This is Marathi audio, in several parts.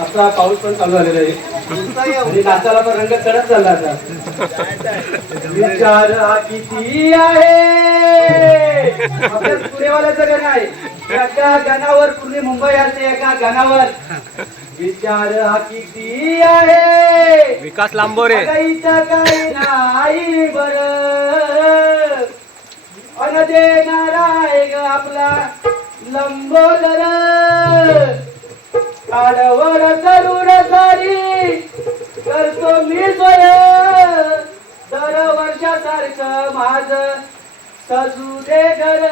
आता पाऊस पण चालू झालेला आहे आणि नाचाला पण रंग चढत चालला आता. विचार हा किती आहे आपल्या पुणेवाल्याचं गाणं आहे. एका गाण्यावर पूर्ण मुंबई असते एका गाण्यावर. विचार हा किती आहे विकास लांबोरे काहीचं काही नाही बरं अन देणारा आहे ग आपला लंबोदर. आडवड करून सारी करतो मी सोय दर वर्षासारखं माझ सजू दे घर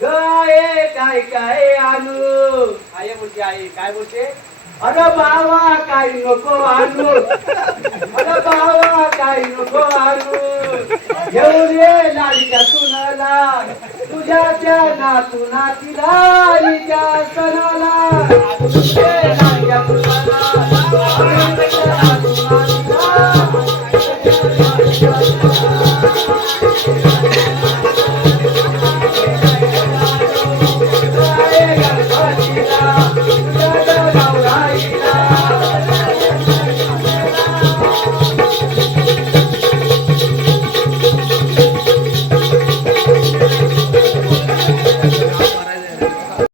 गाये काय काय आणू. आई बोलते आई काय बोलते अरे बाबा काय नको आणू अरे बाबा काय नको आणू घेऊन ये लाडीच्या सुनाला तुझ्या त्या नातू नातीला त्या सणाला